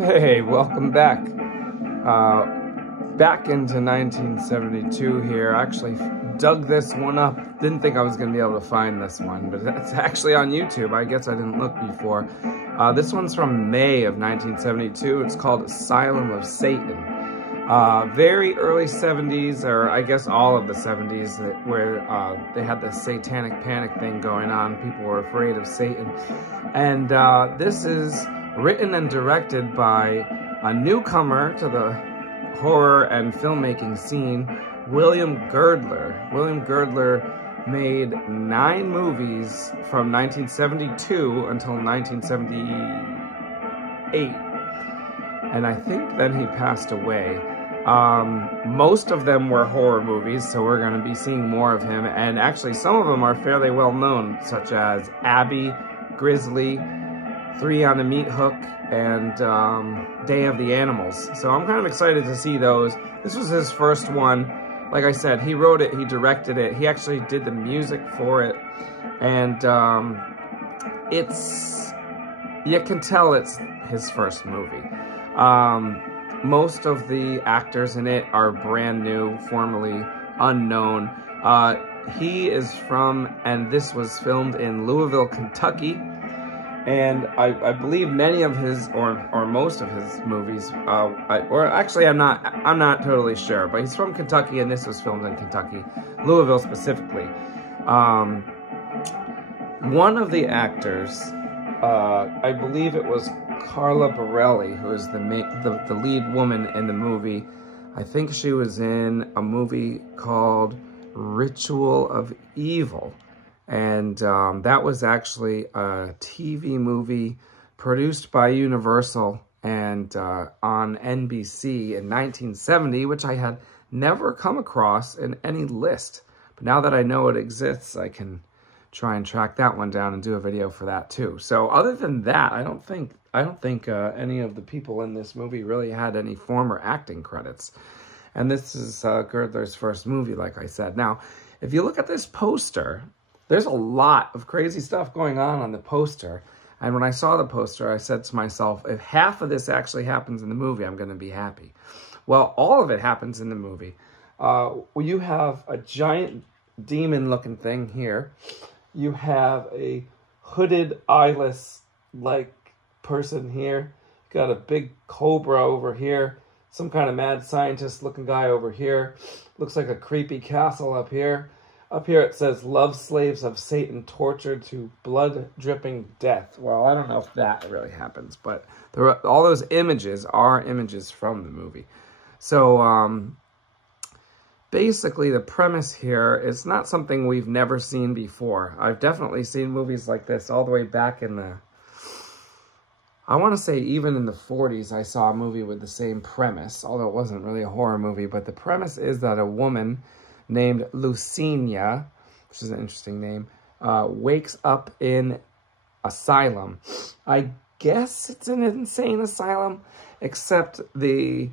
Hey, welcome back. Back into 1972 here. I actually dug this one up. Didn't think I was going to be able to find this one, but it's actually on YouTube. I guess I didn't look before. This one's from May of 1972. It's called Asylum of Satan. Very early 70s, or I guess all of the 70s, where they had this satanic panic thing going on. People were afraid of Satan. And this is written and directed by a newcomer to the horror and filmmaking scene, William Girdler. William Girdler made 9 movies from 1972 until 1978. And I think then he passed away. Most of them were horror movies, so we're going to be seeing more of him. And actually, some of them are fairly well known, such as Abby, Grizzly, 3 on a Meat Hook, and Day of the Animals. So I'm kind of excited to see those. This was his first one. Like I said, he wrote it, he directed it, he actually did the music for it. And you can tell it's his first movie. Most of the actors in it are brand new, formerly unknown. He is from, and this was filmed in Louisville, Kentucky. And I believe many of his, or most of his movies, or actually I'm not totally sure, but he's from Kentucky, and this was filmed in Kentucky, Louisville specifically. One of the actors, I believe it was Carla Borelli, who is the lead woman in the movie. I think she was in a movie called Ritual of Evil. And that was actually a TV movie produced by Universal and on NBC in 1970, which I had never come across in any list. But now that I know it exists, I can try and track that one down and do a video for that too. So other than that, I don't think any of the people in this movie really had any former acting credits. And this is Girdler's first movie, like I said. Now, if you look at this poster, there's a lot of crazy stuff going on the poster. And when I saw the poster, I said to myself, if half of this actually happens in the movie, I'm going to be happy. Well, all of it happens in the movie. You have a giant demon-looking thing here. You have a hooded, eyeless, person here. Got a big cobra over here. Some kind of mad scientist-looking guy over here. Looks like a creepy castle up here. Up here it says, love slaves of Satan tortured to blood-dripping death. Well, I don't know if that really happens, but all those images are images from the movie. So, basically the premise here is not something we've never seen before. I've definitely seen movies like this all the way back in the, I want to say even in the 40s, I saw a movie with the same premise, although it wasn't really a horror movie, but the premise is that a woman named Lucinia, which is an interesting name, wakes up in asylum. I guess it's an insane asylum, except her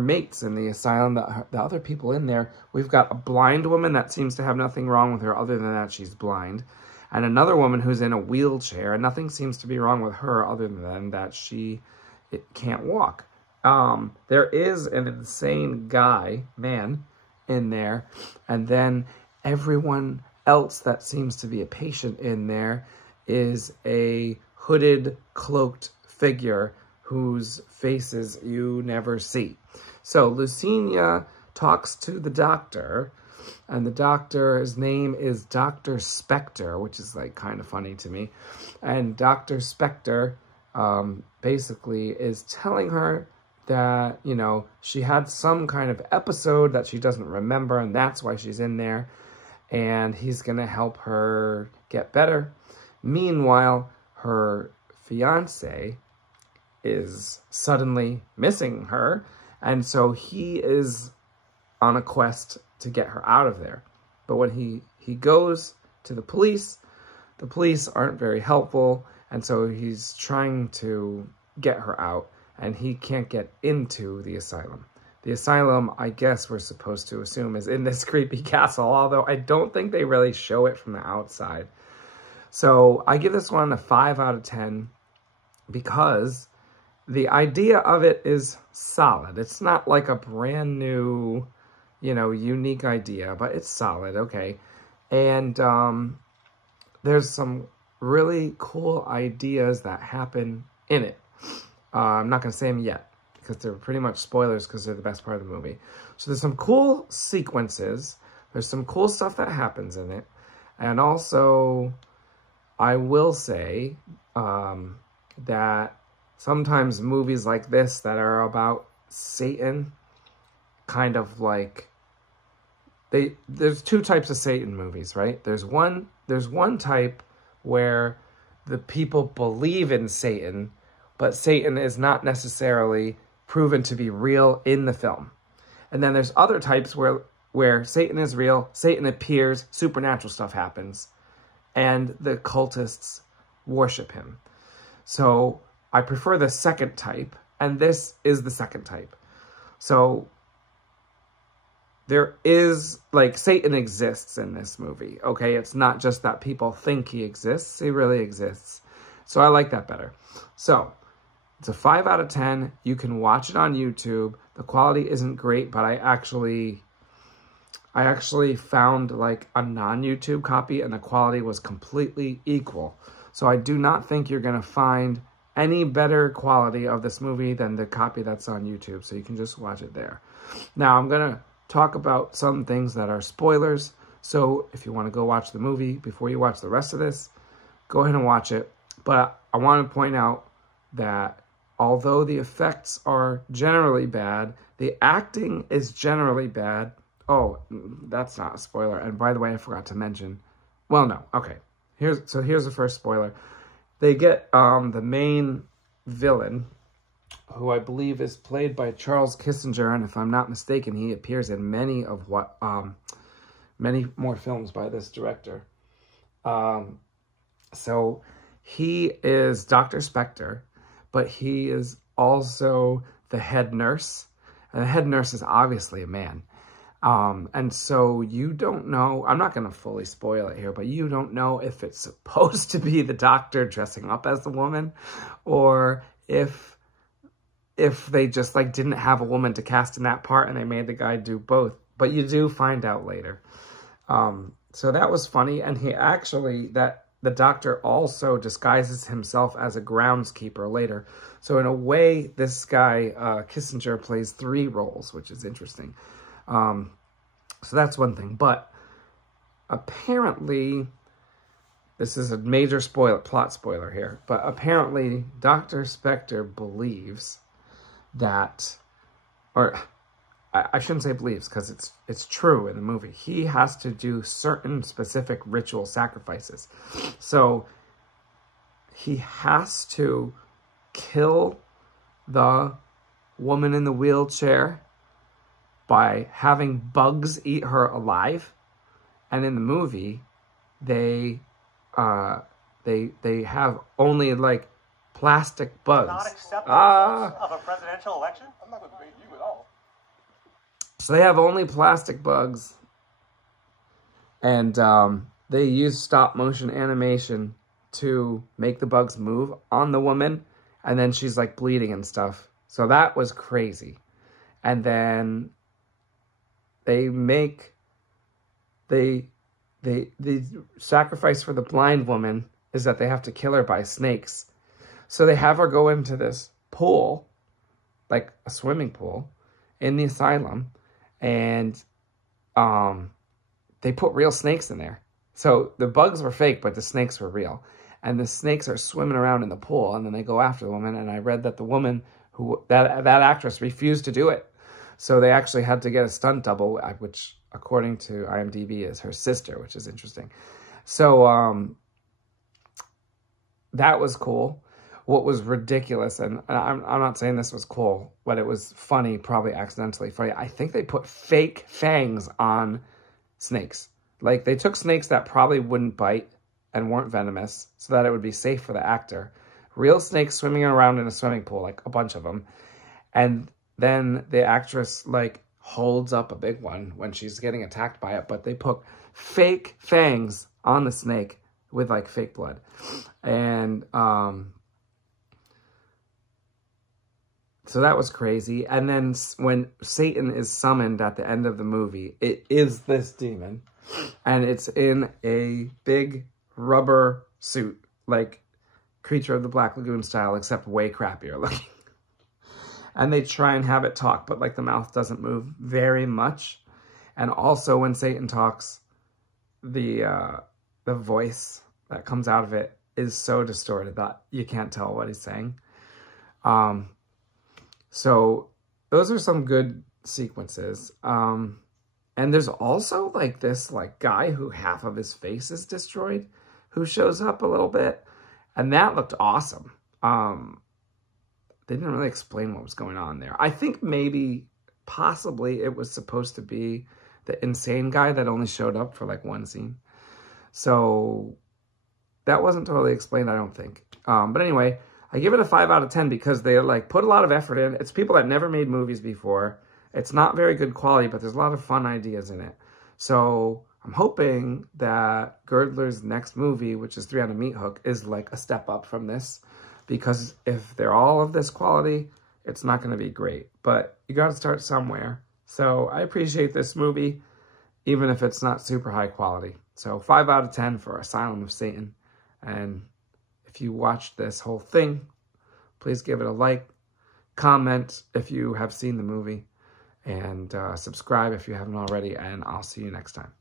mates in the asylum, the other people in there. We've got a blind woman that seems to have nothing wrong with her other than that she's blind, and another woman who's in a wheelchair, and nothing seems to be wrong with her other than that she can't walk. There is an insane man in there, and then everyone else that seems to be a patient in there is a hooded, cloaked figure whose faces you never see. So Lucinia talks to the doctor, and the doctor, his name is Dr. Spector, which is kind of funny to me. And Dr. Spector basically is telling her that, she had some kind of episode that she doesn't remember, and that's why she's in there, and he's going to help her get better. Meanwhile, her fiancé is suddenly missing her, and so he is on a quest to get her out of there. But when he goes to the police aren't very helpful, and so he's trying to get her out, and he can't get into the asylum. The asylum, I guess we're supposed to assume, is in this creepy castle, although I don't think they really show it from the outside. So I give this one a 5 out of 10 because the idea of it is solid. It's not like a brand new, you know, unique idea, but it's solid, okay. And there's some really cool ideas that happen in it. I'm not going to say them yet, because they're pretty much spoilers, because they're the best part of the movie. So there's some cool sequences. There's some cool stuff that happens in it. And also, I will say that sometimes movies like this that are about Satan, kind of like, there's two types of Satan movies, right? There's one type where the people believe in Satan, but Satan is not necessarily proven to be real in the film. And then there's other types where Satan is real, Satan appears, supernatural stuff happens, and the cultists worship him. So I prefer the second type, and this is the second type. So there is, like, Satan exists in this movie, okay? It's not just that people think he exists. He really exists. So I like that better. So it's a 5 out of 10. You can watch it on YouTube. The quality isn't great, but I actually found, like, a non-YouTube copy, and the quality was completely equal. So I do not think you're going to find any better quality of this movie than the copy that's on YouTube. So you can just watch it there. Now, I'm going to talk about some things that are spoilers. So if you want to go watch the movie before you watch the rest of this, go ahead and watch it. But I want to point out that although the effects are generally bad, the acting is generally bad. Oh, that's not a spoiler. And by the way, I forgot to mention. Well, no. Okay. Here's the first spoiler. They get the main villain, who I believe is played by Charles Kissinger, and if I'm not mistaken, he appears in many more films by this director. So he is Dr. Spector, but he is also the head nurse, and the head nurse is obviously a man. And so you don't know, I'm not going to fully spoil it here, but you don't know if it's supposed to be the doctor dressing up as the woman, or if they just, like, didn't have a woman to cast in that part and they made the guy do both. But you do find out later. So that was funny. And the doctor also disguises himself as a groundskeeper later. So in a way, this guy, Kissinger, plays 3 roles, which is interesting. So that's one thing. But apparently, this is a major plot spoiler here, but apparently Dr. Spector believes that, or I shouldn't say believes, because it's true in the movie. He has to do certain specific ritual sacrifices. So he has to kill the woman in the wheelchair by having bugs eat her alive. And in the movie, they have only, like, plastic bugs. Not accept the results of a presidential election? I'm not going to debate you at all. So they have only plastic bugs, and they use stop motion animation to make the bugs move on the woman, and then she's, like, bleeding and stuff. So that was crazy. And then the sacrifice for the blind woman is that they have to kill her by snakes. So they have her go into this pool, like a swimming pool, in the asylum, and they put real snakes in there. So the bugs were fake, but the snakes were real. And the snakes are swimming around in the pool, and then they go after the woman. And I read that the woman, that actress, refused to do it. So they actually had to get a stunt double, which, according to IMDb, is her sister, which is interesting. So that was cool. What was ridiculous, and I'm not saying this was cool, but it was funny, probably accidentally funny. I think they put fake fangs on snakes. Like, they took snakes that probably wouldn't bite and weren't venomous so that it would be safe for the actor. Real snakes swimming around in a swimming pool, like a bunch of them. And then the actress, like, holds up a big one when she's getting attacked by it, but they put fake fangs on the snake with, like, fake blood. And So that was crazy. And then when Satan is summoned at the end of the movie, it is this demon. And it's in a big rubber suit, like Creature of the Black Lagoon style, except way crappier looking. And they try and have it talk, but like the mouth doesn't move very much. And also when Satan talks, the voice that comes out of it is so distorted that you can't tell what he's saying. So those are some good sequences. And there's also like this like guy who half of his face is destroyed, who shows up a little bit. And that looked awesome. They didn't really explain what was going on there. I think maybe, possibly, it was supposed to be the insane guy that only showed up for like one scene. So that wasn't totally explained, I don't think. But anyway, I give it a 5 out of 10 because they like put a lot of effort in. It's people that never made movies before. It's not very good quality, but there's a lot of fun ideas in it. So I'm hoping that Girdler's next movie, which is 3 on a Meat Hook, is like a step up from this. Because if they're all of this quality, it's not going to be great. But you got to start somewhere. So I appreciate this movie, even if it's not super high quality. So 5 out of 10 for Asylum of Satan. And if you watched this whole thing, please give it a like, comment if you have seen the movie, and subscribe if you haven't already. And I'll see you next time.